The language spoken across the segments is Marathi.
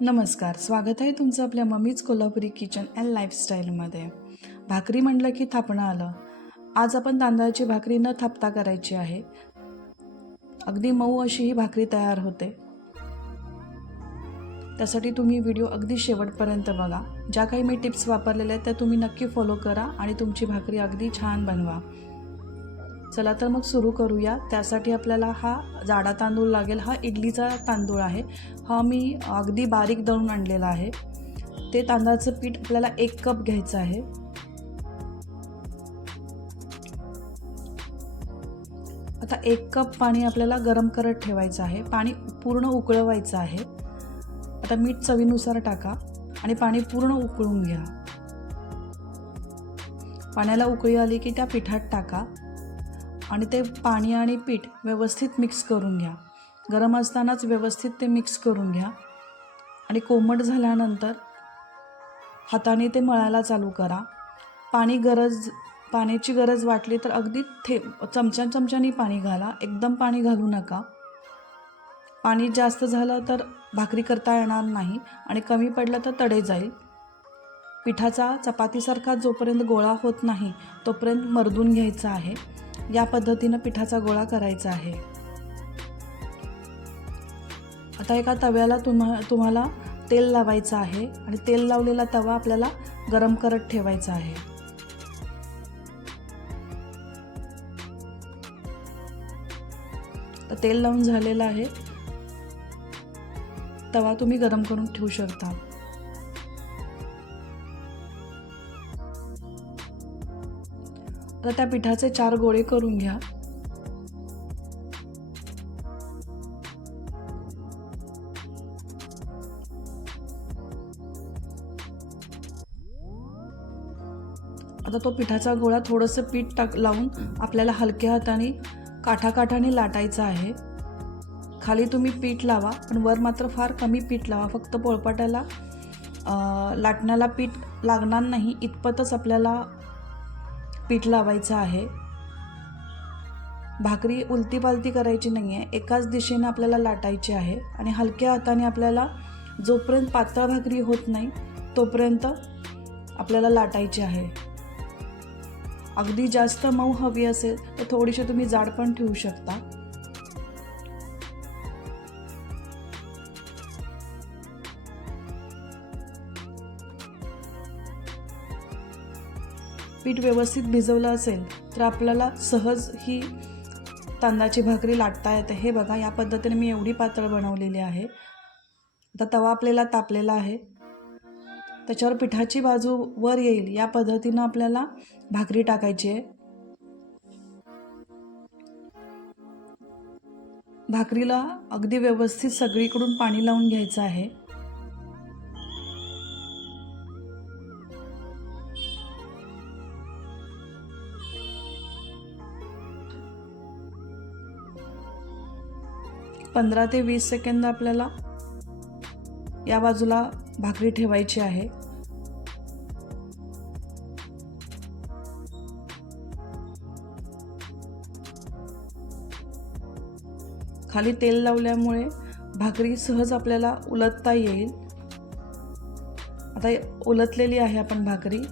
नमस्कार, स्वागत आहे तुमचं आपल्या मम्मीज कोल्हापुरी किचन अँड लाईफस्टाईलमध्ये. भाकरी म्हटलं की थापणं आलं. आज आपण तांदळाची भाकरी न थापता करायची आहे. अगदी मऊ अशी ही भाकरी तयार होते. त्यासाठी तुम्ही व्हिडिओ अगदी शेवटपर्यंत बघा. ज्या काही मी टिप्स वापरलेल्या आहेत त्या तुम्ही नक्की फॉलो करा आणि तुमची भाकरी अगदी छान बनवा. चला तर मग सुरू करूया. त्यासाठी आपल्याला हा जाडा तांदूळ लागेल. हा इडलीचा तांदूळ आहे. हा मी अगदी बारीक दळून आणलेला आहे. ते तांदळाचं पीठ आपल्याला 1 कप घ्यायचं आहे. आता 1 कप पाणी आपल्याला गरम करत ठेवायचं आहे. पाणी पूर्ण उकळवायचं आहे. आता मीठ चवीनुसार टाका आणि पाणी पूर्ण उकळून घ्या. पाण्याला उकळी आली की त्या पिठात टाका आणि ते पाणी आणि पीठ व्यवस्थित मिक्स करून घ्या. गरम असतानाच व्यवस्थित ते मिक्स करून घ्या आणि कोमट झाल्यानंतर हाताने ते मळायला चालू करा. पाण्याची गरज वाटली तर अगदी चमच्यानी पाणी घाला. एकदम पाणी घालू नका. पाणी जास्त झालं तर भाकरी करता येणार नाही आणि कमी पडलं तर तडे जाईल. पिठाचा चपातीसारखा जोपर्यंत गोळा होत नाही तोपर्यंत मर्दून घ्यायचा आहे. या पद्धतीनं पिठाचा गोळा करायचा आहे. आता एका तव्याला तुम्हाला तेल लावायचं आहे आणि तेल लावलेला तवा आपल्याला गरम करत ठेवायचा आहे. तर तेल लावून झालेलं आहे. तवा तुम्ही गरम करून ठेवू शकता. आता त्या पिठाचे 4 गोळे करून घ्या. आता तो पिठाचा गोळा थोडंसं पीठ लावून आपल्याला हलक्या हाताने काठाकाठाने लाटायचा आहे. खाली तुम्ही पीठ लावा पण वर मात्र फार कमी पीठ लावा. फक्त पोळपाटाला लाटण्याला पीठ लागणार नाही इतपतच आपल्याला पीठ लावायचं आहे. भाकरी उलटी पालटी करायची नाही आहे. एकाच दिशेने आपल्याला लाटायची आहे आणि हलक्या हाताने आपल्याला जोपर्यंत पातळ भाकरी होत नाही तोपर्यंत आपल्याला लाटायची आहे. अगदी जास्त मऊ हवी असेल तर थोडीशी तुम्ही जाड पण ठेवू शकता. पीठ व्यवस्थित भिजवलं असेल तर आपल्याला सहज ही तांदळाची भाकरी लाटता येते. हे बघा, या पद्धतीने मी एवढी पातळ बनवलेली आहे. आता तवा आपल्याला तापलेला आहे. त्याच्यावर पिठाची बाजू वर येईल या पद्धतीनं आपल्याला भाकरी टाकायची आहे. भाकरीला अगदी व्यवस्थित सगळीकडून पाणी लावून घ्यायचं आहे. पंधरा ते 20 सेकंद आपल्याला या बाजूला भाकरी ठेवायची आहे. खाली तेल लावल्यामुळे भाकरी सहज आपल्याला उलटता येईल. आता उलटलेली आहे आपण भाकरी.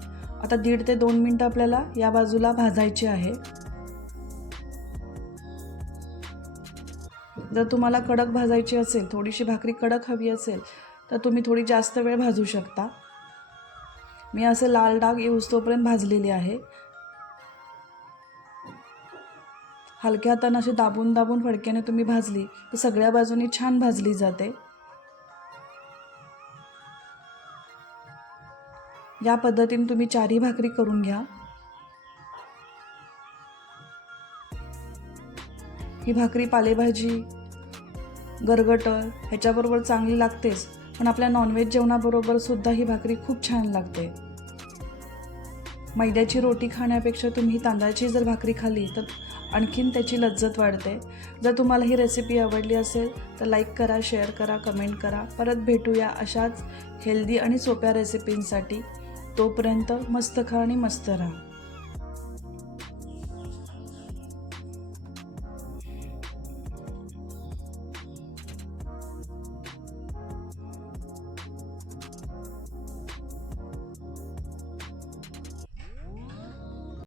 आता 1.5 ते 2 मिनिटं आपल्याला या बाजूला भाजायची आहे. जर तुम्हाला कडक भाजायची असेल, थोडीशी भाकरी कडक हवी असेल तर तुम्ही थोडी जास्त वेळ भाजू शकता. मी असे लाल डाग येऊस्तोपर्यंत भाजलेली आहे. हलक्या हाताने अशी दाबून दाबून फडक्याने तुम्ही भाजली तर सगळ्या बाजूनी छान भाजली जाते. या पद्धतीने तुम्ही 4ही भाकरी करून घ्या. ही भाकरी पालेभाजी, गरगटं ह्याच्याबरोबर चांगली लागतेच, पण आपल्या नॉनव्हेज जेवणाबरोबर सुद्धा ही भाकरी खूप छान लागते. मैद्याची रोटी खाण्यापेक्षा तुम्ही तांदळाची जर भाकरी खाल्ली तर आणखीन त्याची लज्जत वाढते. जर तुम्हाला ही रेसिपी आवडली असेल तर लाईक करा, शेअर करा, कमेंट करा. परत भेटूया अशाच हेल्दी आणि सोप्या रेसिपींसाठी. तोपर्यंत मस्त खा आणि मस्त राहा.